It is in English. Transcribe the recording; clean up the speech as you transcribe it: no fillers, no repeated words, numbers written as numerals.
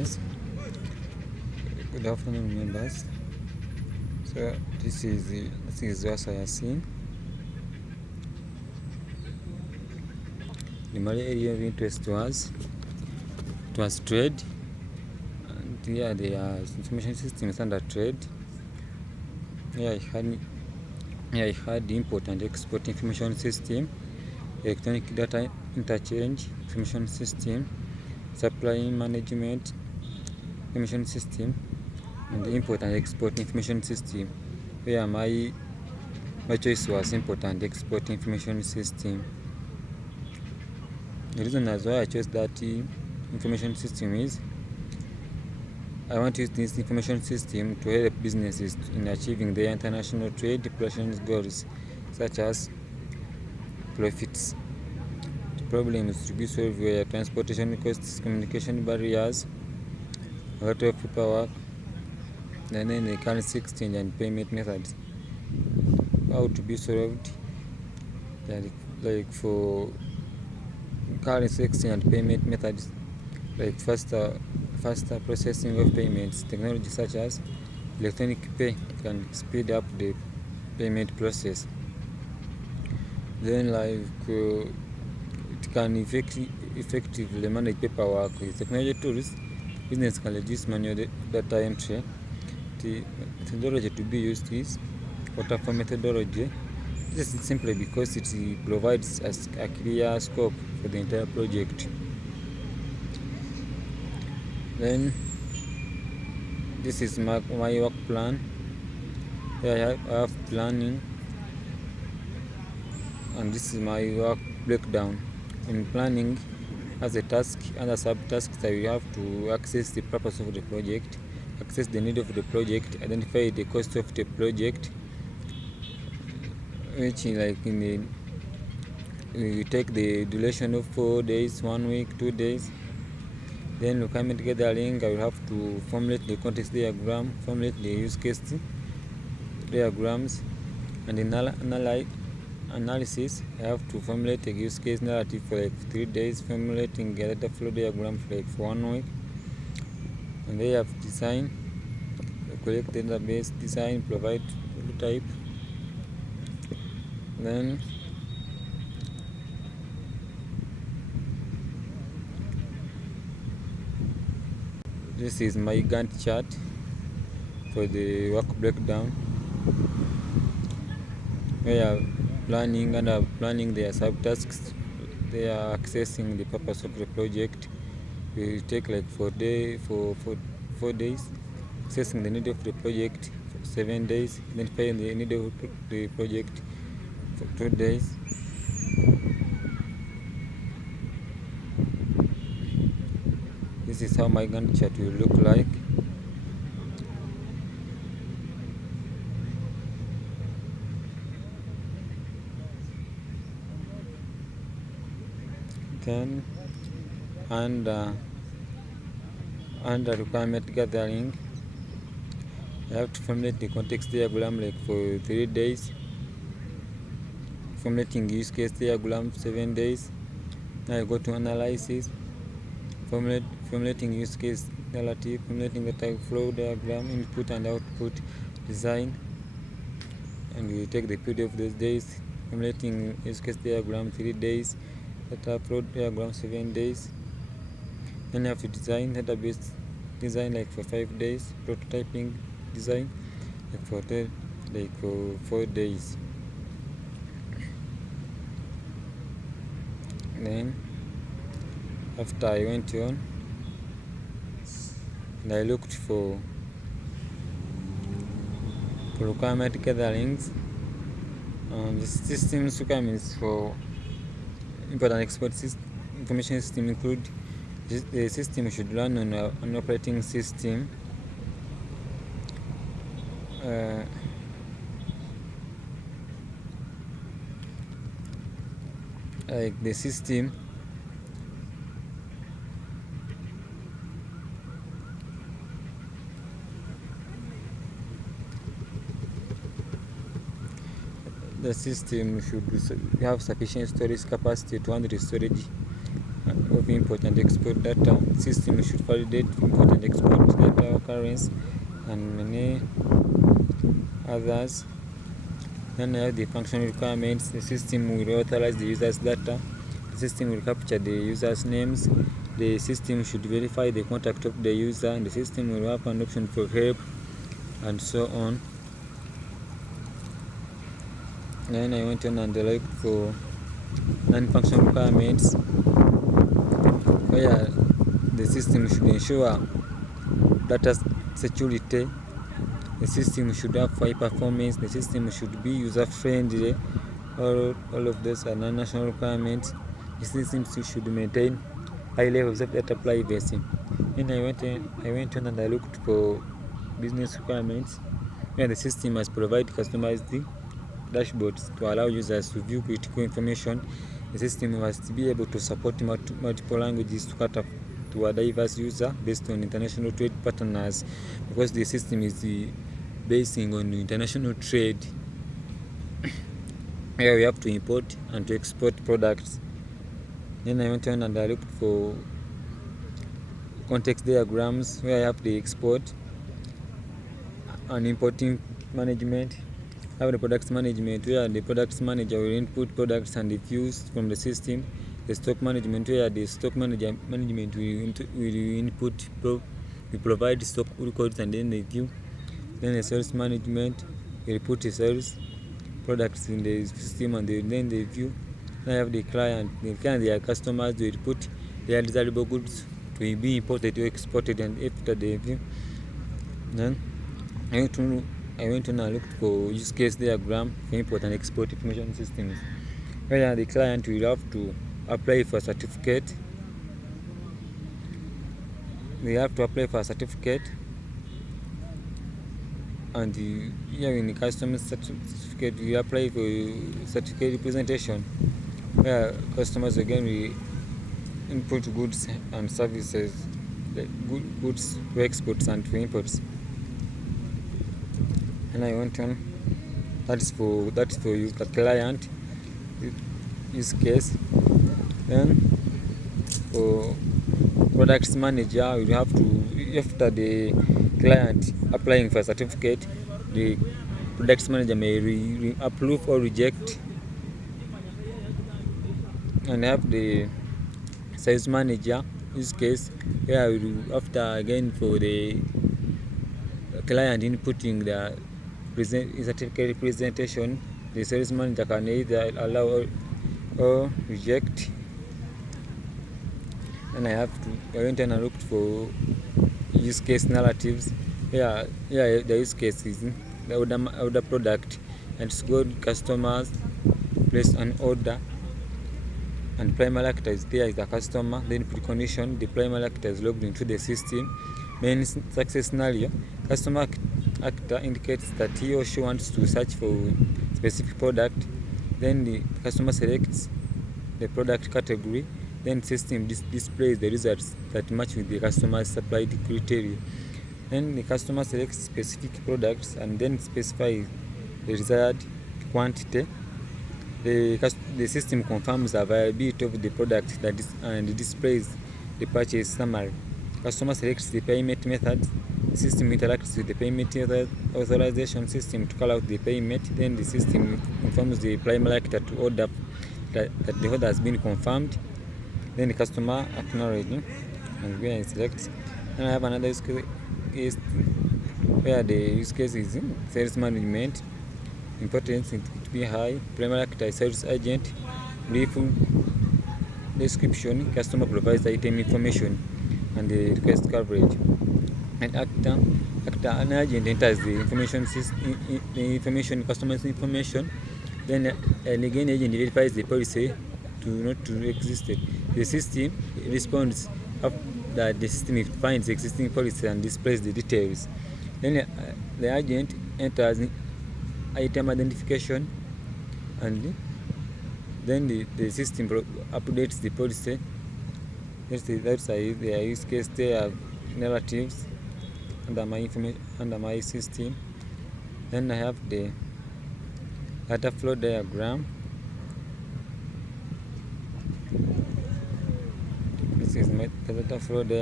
members. Good afternoon, members. So this is Wasswa Yasin. The main area of interest was trade, and here there are information systems under trade. Here I had the import and export information system, electronic data interchange information system, supply management information system, and the import and export information system, where my choice was import and export information system. The reason as why I chose that information system is I want to use this information system to help businesses in achieving their international trade operations goals, such as profits. The problems to be solved were transportation costs, communication barriers, a lot of paperwork, and then the currency exchange and payment methods. How to be solved? Like for currency exchange and payment methods, like faster processing of payments. Technology such as electronic pay can speed up the payment process. Then it can effectively manage paperwork. With technology tools, business can reduce manual data entry. The methodology to be used is waterfall methodology. This is simply because it provides a clear scope for the entire project. Then this is my work plan. Here I have planning, and this is my work breakdown. In planning, as a task and a subtasks, I will have to access the purpose of the project, access the need of the project, identify the cost of the project, which we take the duration of 4 days, 1 week, 2 days. Then requirement gathering, I will have to formulate the context diagram, formulate the use case diagrams, and in analysis, I have to formulate a use case narrative for 3 days, formulating a data flow diagram for 1 week, and they have design, collect database, design, provide prototype. Then this is my Gantt chart for the work breakdown. We are planning their subtasks. They are accessing the purpose of the project. We will take 4 days, accessing the need of the project for 7 days, identifying the need of the project for 2 days. This is how my Gantt chart will look like. Then under requirement gathering, I have to formulate the context diagram for 3 days, formulating use case diagram 7 days. Now I go to analysis, formulating use case narrative, formulating the type flow diagram, input and output, design, and we take the period of those days, formulating use case diagram 3 days, data flow diagram 7 days. Then I have to design database design for 5 days, prototyping design for 4 days. Then after I went on and I looked for requirement gatherings, the systems requirements for import and export information system include the system should run on an operating system, the system should have sufficient storage capacity to handle storage of to import and export data. The system should validate, import and export data occurrence, and many others. Then I have the functional requirements. The system will authorize the user's data. The system will capture the user's names. The system should verify the contact of the user, and the system will have an option for help, and so on. Then I went on and looked for non-functional requirements, where the system should ensure data security. The system should have high performance. The system should be user-friendly. All of those are non-national requirements. The system should maintain high levels of data privacy. Then I went on and I looked for business requirements, where the system must provide customized dashboards to allow users to view critical information. The system must be able to support multiple languages to cater to a diverse user based on international trade partners, because the system is basing on international trade, where we have to import and to export products. Then I went on and I looked for context diagrams, where I have the export and importing management. I have the products management, where the products manager will input products and the views from the system. The stock management, where the stock management will provide stock records and then the view. Then the sales management will put the sales products in the system and then the view. Then I have the client. The client, their customers will put their desirable goods to be imported or exported, and after the view. Then I went on and looked for use case diagram for import and export information systems, where the client will have to apply for a certificate. They have to apply for a certificate, and here in the customer certificate, we apply for certificate representation, where customers again will input goods and services, like goods for exports and for imports. And I went on. That's for use the client use case. Then for products manager, you have to, after the client applying for a certificate, the products manager may approve or reject. And have the sales manager use case, where after again for the client inputting the certificate representation, the sales manager can either allow or reject. And I went and I looked for use case narratives, where the use case is the order product, and it's good customers place an order, and primary actor is there is the customer. Then precondition, the primary actor is logged into the system. Main success scenario, customer actor indicates that he or she wants to search for specific product. Then the customer selects the product category. Then system displays the results that match with the customer's supplied criteria. Then the customer selects specific products and then specifies the desired quantity. The system confirms the availability of the product and displays the purchase summary. Customer selects the payment method. The system interacts with the payment authorization system to call out the payment. Then the system informs the primary actor to order that the order has been confirmed. Then the customer acknowledges and where it selects. Then I have another use case where the use case is sales management. Importance it to be high. Primary actor, sales agent. Brief description, customer provides item information and the request coverage. And an agent enters the information customer's information. Then again agent verifies the policy to exist. The system responds that the system finds existing policy and displays the details. Then the agent enters item identification, and then the system updates the policy. That's the use case. There are narratives under my system. Then I have the data flow diagram. is metadata flow. There